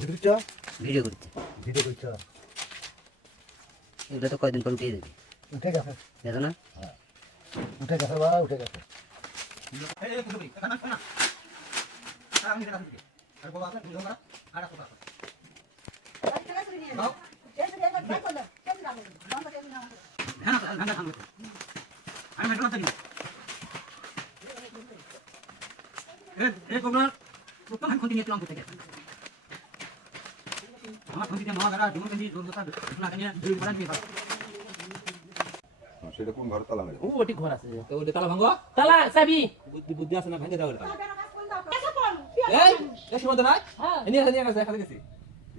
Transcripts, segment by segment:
দিচ্ছ ভিডিও করতে ভিডিও করছ? এগুলো তো কয়দিন পর উঠিয়ে দেবে উঠে গেছে? দেখো না। উঠে গেছে বাবা উঠে গেছে। সেটা আছে। তো ওটা তালা বুদ্ধি আছে না ভাঙে দাও খালি গেছি।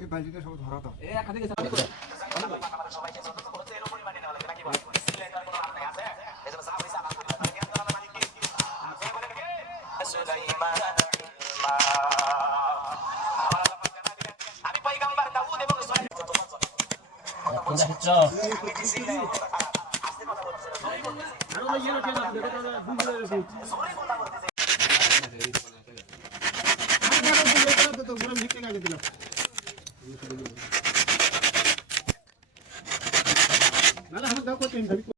এই বালতিটা সব ধরা খালি সুলাইমান ইলমা দাদা আমার দাও কত